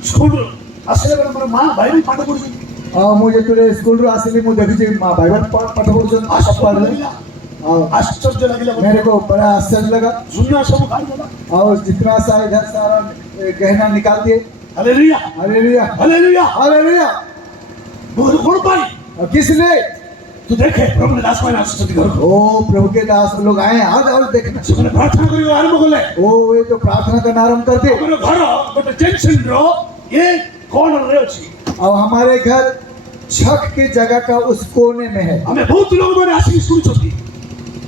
ସ୍କୁଲ ଆସିଲା ବେଳେ ମୋର ମା ଭାଇ ବି ପାଠ ପଢୁଛନ୍ତି और मुझे तेरे स्कूल रो आसिली मु देखि भाई पाठ पढ़ुछन सब पढ़ ले और आश्चर्य ଲାଗିଲା मेरे को बड़ा आश्चर्य लगा दुनिया सब खाई देला और जितना सा इधर सारा गहना निकाल दिए। Hallelujah hallelujah hallelujah hallelujah. बोल कौन भाई और किसने तू देखे प्रभु ने दास माने आशीष घर को ओ प्रभु के दास लोग आए आज और देखना ସେମାନେ ପ୍ରାର୍ଥନା କରିବା ଆରମ୍ଭ କଲେ ओ ये तो प्रार्थना करना आरंभ कर दे। ଆମର ଘର ଗୋଟେ ଜେନସନ୍ ର ଏ କୋଣରେ ଅଛି और हमारे घर छक के जगह का उस कोने में है ଆମେ ବହୁତ ଲୋକ ମାନେ ଆସିକି ଶୁଣୁଛନ୍ତି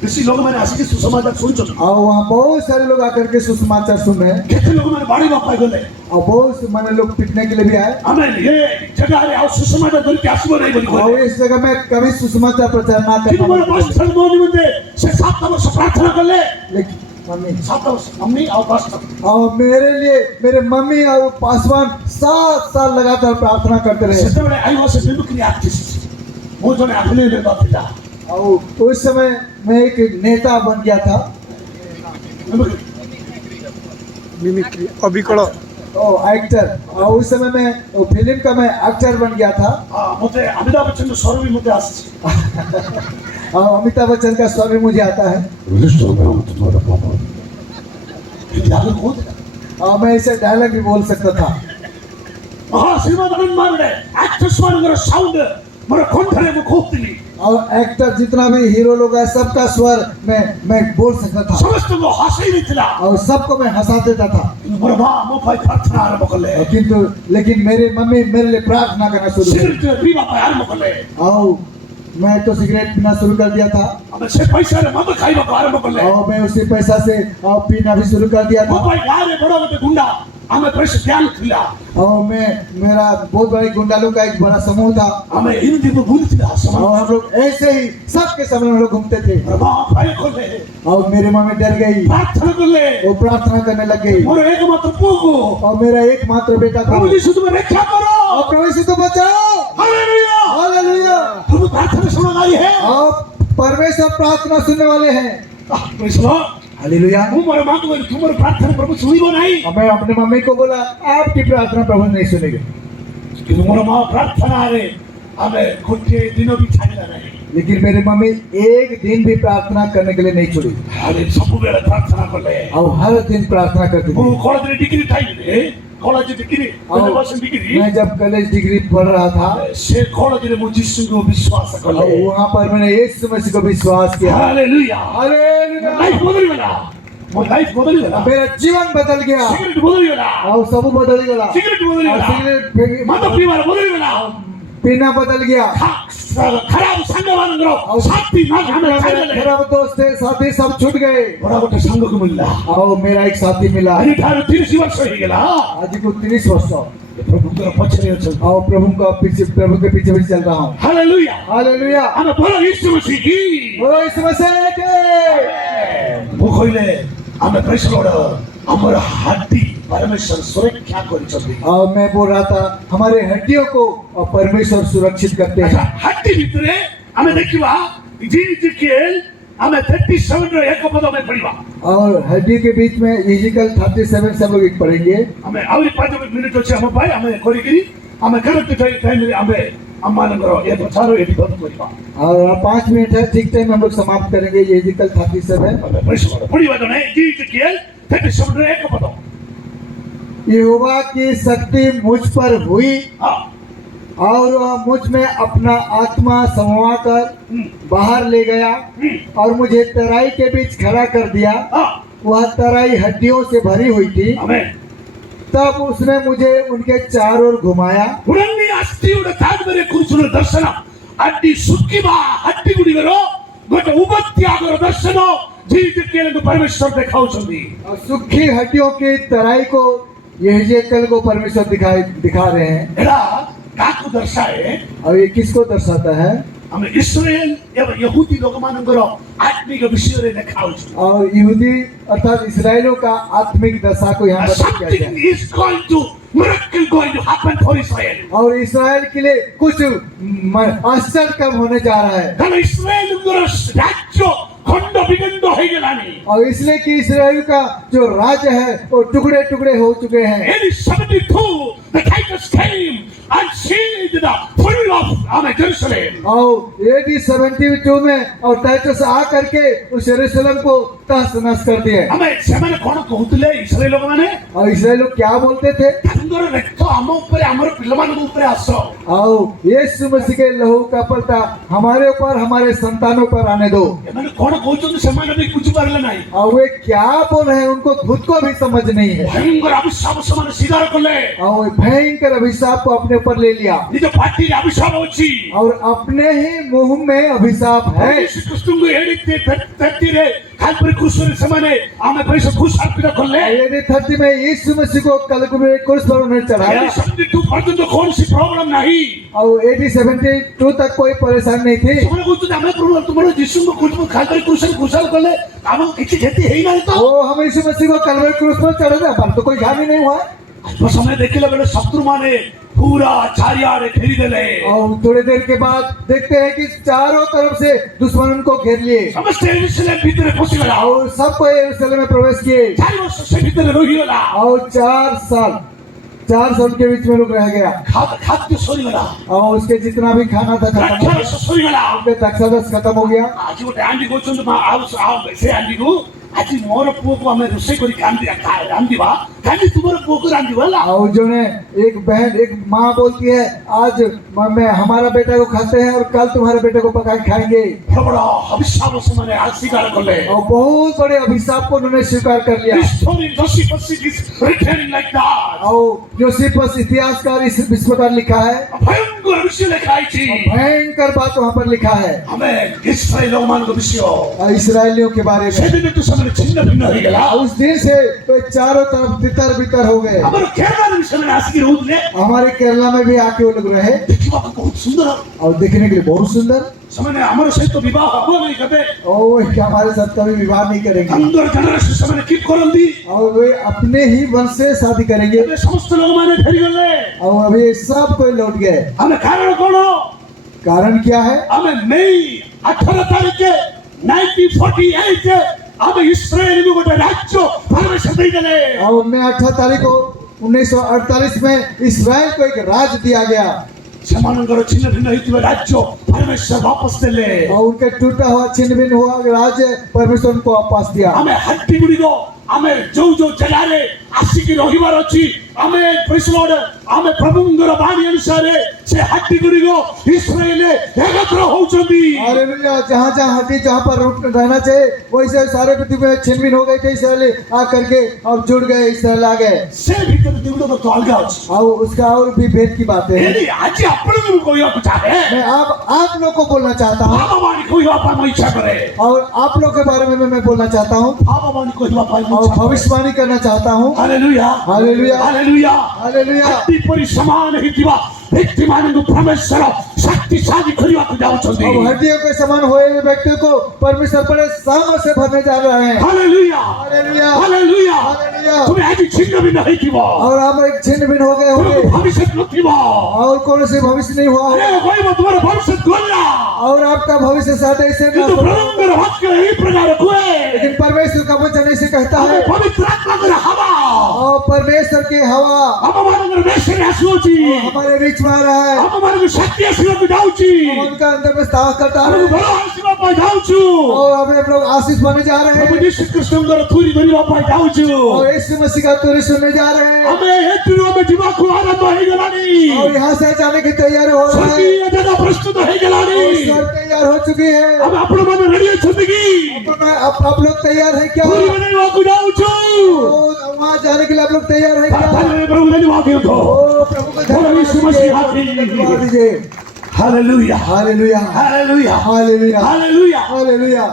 ବେଶୀ ଲୋକ ମାନେ ଆସିକି ସୁସମାଚାର ଶୁଣୁଛନ୍ତି और वहाँ बहुत सारे लोग आकर के सुसमाचार सुन रहे हैं କେତେ ଲୋକ ମାନେ ବାଡ଼ି ବାପା ଗଲେ और बहुत माने लोग पिटने के लिए भी आए ଆମେ ଏ ଜାଗାରେ ଆଉ ସୁସମାଚାର ଧରିକି ଆସିବ ନାହିଁ ବୋଲି और କହିଲେ इस जगह में कभी सुसमाचार प्रचार ना କିନ୍ତୁ ମୋର करना। ପାଷ୍ଟର ମୋ ନିମନ୍ତେ ସେ 7 ବର୍ଷ ପ୍ରାର୍ଥନା କଲେ लेकिन मम्मी 7 ବର୍ଷ ମମ୍ମୀ ଆଉ ପାଷ୍ଟର और मेरे लिए मेरे मम्मी और पासवान 7 साल लगातार प्रार्थना करते रहे। ସେତେବେଳେ I was A mimicry artist ମୁଁ ଜଣେ ଅଭିନୟ ନିର୍ମାତା ଥିଲା और उस समय मैं एक नेता बन गया था मिमिक्री अविकल ओ एक्टर और उस समय में फिल्म का मैं एक्टर बन गया था। ମତେ ଅମିତାଭ ବଚ୍ଚନ ସ୍ୱର ବି ମତେ ଆସିଛି और अमिताभ बच्चन का स्वर भी मुझे आता है और मैं इसे डायलॉग भी बोल सकता था। श्रीमद आनंद एक्ट्रेस साउंड मेरा कंठरे में खोपती और एक्टर जितना भी हीरो लोग है सबका स्वर मैं बोल सकता था समस्त को हंसी नहीं थिला और सबको मैं हंसा देता था। मोर मां मो भाई प्रार्थना आरंभ करले किंतु लेकिन मेरी मम्मी मेरे लिए प्रार्थना करना शुरू कर सिगरेट पीवा आरंभ करले और मैं तो सिगरेट पीना शुरू कर दिया था अब से पैसा रे मद खाइबा आरंभ करले और मैं उसी पैसा से पीना भी शुरू कर दिया मो था। भाई गारे बड़ा बड़ा गुंडा हमें पैसे ध्यान थिला और मेरा बहुत बड़े गुंडालों का एक बड़ा समूह था हमें हिंदी में घूमते थे और हम लोग ऐसे ही सबके सामने हम लोग घूमते थे मां भाई खोले और मेरी मम्मी डर गई प्रार्थना करले वो प्रार्थना करने लग गई मोर एकमात्र पुगो और मेरा एकमात्र बेटा था प्रभु यीशु तुम्हें रक्षा करो और प्रभु यीशु तो बचाओ। Hallelujah hallelujah. प्रभु प्रार्थना सुनने वाली है और परमेश्वर प्रार्थना सुनने वाले हैं। Praise Lord hallelujah. तुम्हारे मां को तुम्हारी प्रार्थना प्रभु सुनिबो नहीं और मैं अपने मम्मी को बोला आपकी प्रार्थना प्रभु नहीं सुनेंगे कि तुम्हारा मां प्रार्थना रे हमें कुटे दिनों भी छाड़ला नहीं लेकिन मेरी मम्मी एक दिन भी प्रार्थना करने के लिए नहीं छोड़ी अरे सब बेला प्रार्थना करले और हर दिन प्रार्थना करती वो थी। कॉलेज डिग्री थाई कॉलेज डिग्री यूनिवर्सिटी डिग्री मैं जब कॉलेज डिग्री पढ़ रहा था से कॉलेज रे मुझे को विश्वास और करले वहाँ पर मैंने यीशु मसीह को विश्वास किया। Hallelujah hallelujah. लाइफ बदल गया वो लाइफ बदल गया मेरा जीवन बदल गया सिगरेट बदल गया और सब बदल गया। सिगरेट बदल और गया सिगरेट मद पीवा बदल गया पीना बदल गया खराब संगवान करो साथी ना हमें छाड़ले खराब दोस्त साथी सब छूट गए बड़ा बड़ा संग को मिलला और मेरा एक साथी मिला अरे ठार 30 वर्ष हो गया आज को 30 वर्ष प्रभु के पछरे चल और प्रभु के पीछे भी चल रहा हूँ। Hallelujah hallelujah. हमें बोलो यीशु मसीह की बोलो यीशु मसीह के। वो कोइले हमें प्रेस लॉर्ड हमर हड्डी परमेश्वर सुरक्षा करि छथि और मैं बोल रहा था हमारे हड्डियों को परमेश्वर सुरक्षित करते अच्छा हैं। हड्डी भितरे हमें देखिबा जीजीकेल हमें 37 रो एक पद में पढ़िबा और हड्डी के बीच में इजिकल 37 सब लोग पढ़ेंगे। हमें आउरी 5 मिनट अछि हम भाई हमें करिकरी हमें करेक्ट टाइम रे हमें अम्मान करो ये प्रचारो एटी बंद करिबा और 5 मिनट है ठीक टाइम हम लोग समाप्त करेंगे ये इजिकल 37। हमें प्रेस लॉर्ड पढ़िबा तो नहीं जीजीकेल 37 रो एक पद यहोवा की शक्ति मुझ पर हुई हां और वह मुझ में अपना आत्मा समवा कर बाहर ले गया और मुझे तराई के बीच खड़ा कर दिया। हां वह तराई हड्डियों से भरी हुई थी। आमेन तब उसने मुझे उनके चारों ओर घुमाया। ಹುಡುಗಿ ಅಸ್ಥಿಯುಡ ತಾದ್ಮೇಲೆ ಕೂರಿಸುವ ದರ್ಶನ ಅಡ್ಡಿ ಸುಕ್ಕಿಬಾ ಹಟ್ಟಿ ಗುಡಿಗರು ଗୋଟେ ଉପତ୍ୟାଗର ଦର୍ଶନ जीजीकेल परमेश्वर दिखाउछन्ती और सूखी हड्डियों की तराई को यहेजकेल को परमेश्वर दिखा रहे हैं। एडा काकु दर्शाए और ये किसको दर्शाता है? हमें इस्राएल एवं यहूदी लोकमानଙ୍କର आत्मिक विषयरे देखाउछ और यहूदी अर्थात इस्राएलियों का आत्मिक दशा को यहाँ पर किया गया something is going to miracle going to happen for Israel और इस्राएल के लिए कुछ आश्चर्य कम होने जा रहा है। कारण इस्राएलଙ୍କର राज्य खंड विखंड हो गलानी और इसलिए कि इस्राएल का जो राज्य है वो टुकड़े टुकड़े हो चुके हैं। in 72 the Titus came and sealed the full of Jerusalem और AD 72 में और टाइटस आ करके उस यरूशलेम को तहस नहस कर दिए। हमें ସେମାନେ कोन कहउतले इस्राएल लोक माने और इस्राएल लोग क्या बोलते थे? ତାଙ୍କର ରକ୍ତ ଆମ ଉପରେ ଆମର ପିଲାମାନଙ୍କ ଉପରେ ଆସ और यीशु मसीह के लहू का पलटा हमारे ऊपर हमारे संतानों पर आने दो। ଏମାନେ कोन कहउଛନ୍ତି ସେମାନେ ବି ବୁଝି ପାରିଲେ ନାହିଁ और वे क्या बोल रहे हैं उनको खुद को भी समझ नहीं है। ଭୟଙ୍କର ଅଭିଶାପ ସେମାନେ ସ୍ୱୀକାର କଲେ और वो भयंकर अभिशाप को अपने ऊपर ले लिया ନିଜ ପାଟିରେ ଅଭିଶାପ ଅଛି और अपने ही मुंह में अभिशाप है। ଶ୍ରୀକୃଷ୍ଣଙ୍କୁ ଏଡ଼ିତେ ତତିରେ କାଲପରି କ୍ରୁଶରେ ସେମାନେ ଆମେ ପାଇଁ ଖୁଶ अर्पित କଲେ AD 30 में यीशु मसीह को कलवरी क्रूस पर उन्होंने चढ़ाया 72 ପର୍ଯ୍ୟନ୍ତ କୌଣସି ପ୍ରୋବ୍ଲେମ ନାହିଁ और AD 72 तक कोई परेशानी नहीं थी। ସେମାନେ କହୁଛନ୍ତି ଆମେ ପ୍ରଭୁ ତୁମର ଯୀଶୁଙ୍କୁ କାଲପରି କ୍ରୁଶରେ କ୍ରୁଶାଲ କଲେ ଆମକୁ କିଛି କ୍ଷତି ହେଇନାହିଁ ତ वो हम यीशु मसीह को कलवरी क्रूस पर चढ़े थे पर तो कोई हानि नहीं हुआ। अल्प समय ଦେଖିଲା ବେଳେ ଶତ୍ରୁମାନେ पूरा चारियाडे घेरी देले और थोड़ी देर के बाद देखते हैं कि चारों तरफ से दुश्मन उनको घेर लिए समस्त यरूशलेम भीतर पसिगला और सबको यरूशलेम में प्रवेश किए 4 वर्ष से भीतर रहिगला और 4 साल 4 सौ के बीच में लोग रह गया खाद्य सरीगला और उसके जितना भी खाना था खत्म हो गया। द्राक्षारस सरीगला उनके द्राक्षारस खत्म हो गया। आज गोटे आंटी कहते से आंटी को आज मोर पुओ को आम रोषे कर रांधिबा काली तुम पुओ को रांधिबा और जो ने एक बहन एक माँ बोलती है आज मैं हमारा बेटा को खाते हैं और कल तुम्हारे बेटे को पका के खाएंगे। बड़ा बड़ा अभिशाप से मैंने आज स्वीकार कर ले और बहुत बड़े अभिशाप को उन्होंने स्वीकार कर लिया। Story Josephus is written like that और योसेफस इतिहासकार इस विश्व का लिखा है। भयंकर विषय लिखा है भयंकर बात वहाँ पर लिखा है हमें इस्राएल मान को विषय इसराइलियों के बारे में। सेदिन तो समय छिन्न भिन्न हो गया उस दिन से तो चारों तरफ तितर बितर हो गए। हमारे केरला में समय आसकी रोज ने हमारे केरला में भी आके वो लोग रहे देखिबा बहुत सुंदर और देखने के लिए बहुत सुंदर। समय ने हमारे सहित तो विवाह हो नहीं करते और हमारे साथ कभी विवाह नहीं करेंगे अंदर जनरेशन समय ने कीप करन दी और वे अपने ही वंश से शादी करेंगे अबे समस्त लोग माने फेरी गले और अभी सब कोई लौट गए। हमें कारण कौन कारण क्या है? हमें मई 18 तारीख के 1948 हमें इस्राएल में गोटे राज्य परमेश्वर दे गले और 18 तारीख को 1948 में इसराइल को एक राज्य दिया गया ସେମାନଙ୍କର ଛିନ୍ନ ଭିନ୍ନ ହେଇଥିବା ରାଜ୍ୟ परमेश्वर वापस देले और उनके टूटा हुआ छिन्न भिन्न हुआ राज्य परमेश्वर उनको वापस दिया। ଆମେ ହାଟି ଗୁଡ଼ିକ ଆମେ ଯୋଉ ଯୋଉ ଜାଗାରେ ଆସିକି ରହିବାର ଅଛି ଆମେ ପ୍ରେସ୍ ଲର୍ଡ ଆମେ ପ୍ରଭୁଙ୍କର ବାଣୀ ଅନୁସାରେ ସେ ହାଟି ଗୁଡ଼ିକ ଇସ୍ରାଏଲରେ ଏକତ୍ର ହଉଛନ୍ତି। हालेलुया। जहाँ जहाँ हड्डी जहाँ पर रहना चाहिए वैसे सारे पृथ्वी में छिन्न भिन्न हो गए थे इसराइल आ करके और जुड़ गए इसराइल आ गए ସେ ଭିତରେ ଦିଗୁଡ ତ ଅଲଗା ଅଛି और उसका और भी भेद की बात है। ଏଠି ଆଜି ଆପଣଙ୍କୁ ମୁଁ କହିବାକୁ ଚାହେଁ मैं आप लोग को बोलना चाहता हूँ ଭାବବାଣୀ କହିବା ପାଇଁ ମୁଁ ଇଚ୍ଛା କରେ और आप लोग के बारे में मैं बोलना चाहता हूँ ଭାବବାଣୀ କହିବା ପାଇଁ ମୁଁ और ଇଚ୍ଛା କରେ। भविष्यवाणी करना चाहता हूँ। Hallelujah hallelujah. Hallelujah hallelujah. ହାତୀ ପରି ସମାନ ହେଇଥିବା ବ୍ୟକ୍ତିମାନଙ୍କୁ ପରମେଶ୍ୱର ଶକ୍ତିଶାଳୀ କରିବାକୁ ଯାଉଛନ୍ତି। अब हड्डियों के समान हुए हुए व्यक्ति को परमेश्वर बड़े सामर्थ से भरने जा रहे हैं। Hallelujah hallelujah. Hallelujah hallelujah. ତୁମେ ଆଜି ଛିନ୍ନ ଭିନ୍ନ ହେଇଥିବ और आप एक छिन्न भिन्न हो गए होंगे ଭବିଷ୍ୟତ ନଥିବ और कौन से भविष्य नहीं हुआ ଆରେ होगा କହିବ ତୁମର ଭବିଷ୍ୟତ ଗଲା और आपका भविष्य साथ ऐसे ना କିନ୍ତୁ हो। ପ୍ରଭୁଙ୍କର ବାକ୍ୟ ଏହି ପ୍ରକାର କୁହେ लेकिन परमेश्वर का वचन ऐसे कहता ଆମେ है ପବିତ୍ର ଆତ୍ମାଙ୍କର ହାୱା और परमेश्वर की हवा ଆମମାନଙ୍କର ଦେଶରେ ଆସୁଅଛି हमारे बीच में आ रहा है। ଆମମାନଙ୍କୁ ଶକ୍ତି ଆସିବାକୁ ଯାଉଛି हम उनका अंदर में स्थान करता ଆମକୁ है ବଳ ଆସିବା ପାଇଁ ଯାଉଛୁ और हमें हम लोग आशीष बने जा रहे ପ୍ରଭୁ हैं ଯୀଶୁ ଖ୍ରୀଷ୍ଟଙ୍କର ଥୁରି ଧରିବା ପାଇଁ ଯାଉଛୁ और यीशु मसीह का तुरी सुनने जा रहे हैं ଆମେ ଏଥିରୁ ଆମେ ଯିବାକୁ आरंभ ହେଇଗଲାଣି और यहाँ से जाने की तैयारी हो रहा है ସ୍ୱର୍ଗୀୟ ଜାଗା ପ୍ରସ୍ତୁତ ହେଇଗଲାଣି और स्वर्ग तैयार हो चुकी है। ଆମେ ଆପଣମାନେ ରେଡି ଅଛନ୍ତି କି आप लोग तैयार है क्या? ଥୁରି ବନେଇବାକୁ ଯାଉଛୁ तो वहाँ जाने के लिए आप लोग तैयार है क्या? ତାହେଲେ ପ୍ରଭୁ ଧନ୍ୟବାଦ ଦିଅନ୍ତୁ ओ प्रभु को बोलो यीशु मसीह हाथी। धन्यवाद दीजिए। Hallelujah hallelujah. Hallelujah hallelujah. Hallelujah hallelujah.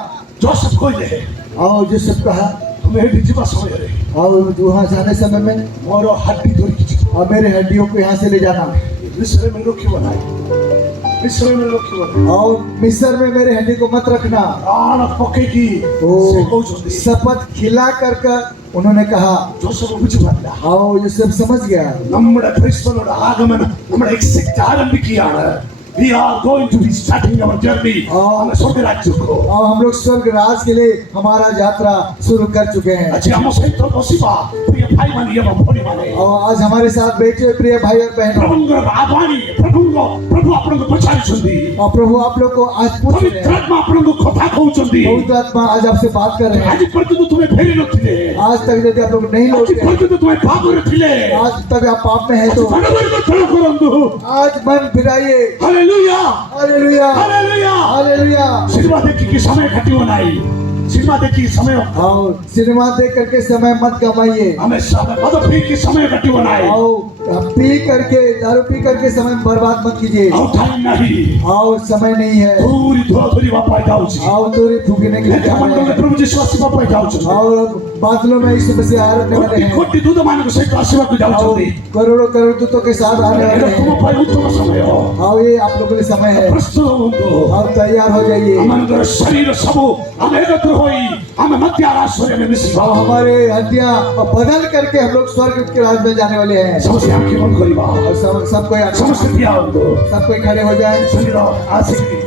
Joseph କହିଲେ और जोसेफ कहा ତୁମେ ଏଠି ଯିବା ସମୟରେ और वहाँ जाने समय में ମୋର ହାଡି ଧରିକି ଯିବ और मेरे हड्डियों को यहाँ से ले जाना ମିଶ୍ରରେ ମେ ରଖିବ ନାହିଁ ମିଶ୍ରରେ ମେ ରଖିବ ନାହିଁ और मिस्र में मेरे हड्डी को मत रखना। ପ୍ରାଣ ପକେଇକି ओ ସେ କହୁଛନ୍ତି शपथ खिला कर उन्होंने कहा जोसेफ ବୁଝିପାରିଲା और यूसुफ समझ गया നമ്മുടെ ക്രിസ്തുവിനോട് ആഗമനം നമ്മുടെ എക്സിറ്റ് ആരംഭിക്കുകയാണ് We are going to be starting our journey on the स्वर्ग राज्य को और हम लोग स्वर्ग राज के लिए हमारा यात्रा शुरू कर चुके हैं। ଆଜି ଆମ ସହିତ ବସିବା ପ୍ରିୟ ଭାଇମାନେ ଏବଂ ଭଉଣୀମାନେ और आज हमारे साथ बैठे हुए प्रिय भाई और बहनों ପ୍ରଭୁଙ୍କର ଆହ୍ୱାନୀ ପ୍ରଭୁ ଆପଣଙ୍କୁ ପଚାରୁଛନ୍ତି और प्रभु आप लोग को आज पूछ रहे ପବିତ୍ର हैं। ଆତ୍ମା ଆପଣଙ୍କୁ କଥା କହୁଛନ୍ତି पवित्र आत्मा आज आपसे बात कर रहे हैं। ଆଜି ପର୍ଯ୍ୟନ୍ତ ତୁମେ ଫେରି ନଥିଲେ आज तक यदि आप लोग नहीं ଆଜି लौटे ପର୍ଯ୍ୟନ୍ତ ତୁମେ ପାପରେ ଥିଲେ आज तक आप पाप में है तो ମନବରିକ ଥର କରନ୍ତୁ आज मन फिराइए। Hallelujah hallelujah. Hallelujah hallelujah. Cinema ଦେଖିକି ସମୟ କାଟିବ ନାହିଁ ସିନେମା ଦେଖିକି ସମୟ और सिनेमा देख करके समय मत कमाइए ଆମେ ମଦ ପିଇକି ସମୟ କାଟିବ ନାହିଁ और पी करके दारू पी करके समय बर्बाद मत कीजिए ଆଉ ଟାଇମ୍ ନାହିଁ और समय नहीं है ଧୂଳି ଧୂଆ ଧରିବା ପାଇଁ ଯାଉଛି और दूरी फूकने के लिए जा रहे हैं। ପ୍ରଭୁ ଯୀଶୁ ଆସିବା ପାଇଁ ଯାଉଛନ୍ତି और बादलों में यीशु मसीह आने वाले हैं କୋଟି ଦୂତ ମାନଙ୍କ ସହିତ ଆସିବାକୁ और ଯାଉଛନ୍ତି करोड़ों करोड़ दूतों के साथ आने वाले ଏଇଟା ତୁମ हैं ପାଇଁ ଉତ୍ତମ ସମୟ और ये आप लोगों के लिए समय है ପ୍ରସ୍ତୁତ ହୁଅନ୍ତୁ और तैयार हो जाइए ଆମମାନଙ୍କର ଶରୀର ସବୁ ଆମେ ଏକତ୍ର ହୋଇ ଆମେ ମଧ୍ୟ ଆକାଶରେ ଆମେ ମିଶିବା और हमारे हड्डियां बदल करके हम लोग स्वर्ग के राज में जाने वाले हैं ସମସ୍ତେ ଆଖି ବନ୍ଦ କରିବା और सबको ସମସ୍ତେ ଠିଆ ହୁଅନ୍ତୁ सबको खड़े हो जाए। ଶରୀର ଆସିକି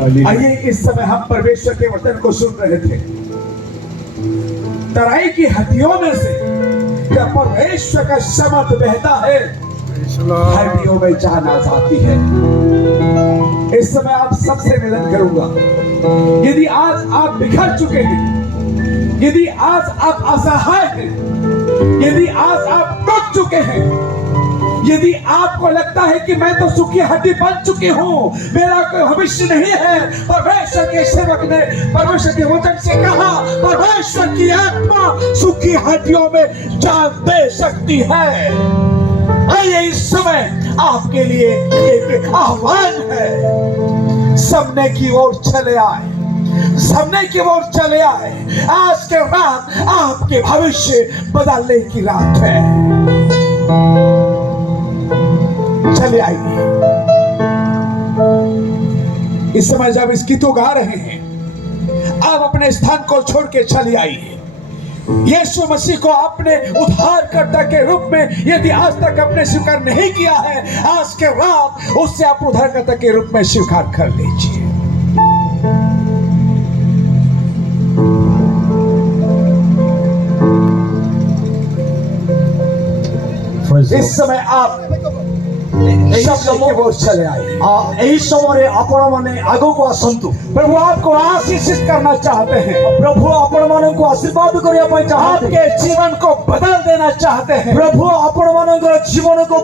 आइए इस समय हम परमेश्वर के वचन को सुन रहे थे। तराई की हड्डियों में से जब परमेश्वर का शब्द बहता है, हड्डियों में जान आ जाती है। इस समय आप सबसे निवेदन करूंगा, यदि आज आप बिखर चुके हैं, यदि आज आप असहाय हैं, यदि आज आप टूट चुके हैं, यदि आपको लगता है कि मैं तो सूखी हड्डी बन चुकी हूं, मेरा कोई भविष्य नहीं है, परमेश्वर के सेवक ने परमेश्वर के वचन से कहा, परमेश्वर की आत्मा सूखी हड्डियों में जान दे सकती है। आइए इस समय आपके लिए एक आह्वान है, सामने की ओर चले आए, सामने की ओर चले आए। आज के रात आपके भविष्य बदलने की रात है। चले आइए। इस समय जब इस गीत गा रहे हैं, आप अपने स्थान को छोड़ के चले आइए। यीशु मसीह को अपने उद्धारकर्ता के रूप में यदि आज तक आपने स्वीकार नहीं किया है, आज के रात उससे आप उद्धारकर्ता के रूप में स्वीकार कर लीजिए। इस समय आप चले आए। यही समय आपण माने आगो को आसंतु। प्रभु आपको आशीषित करना चाहते हैं। प्रभु आपण माने को आशीर्वाद करिया पई चाहते, आपके जीवन को बदल देना चाहते हैं। प्रभु आपण माने जीवन को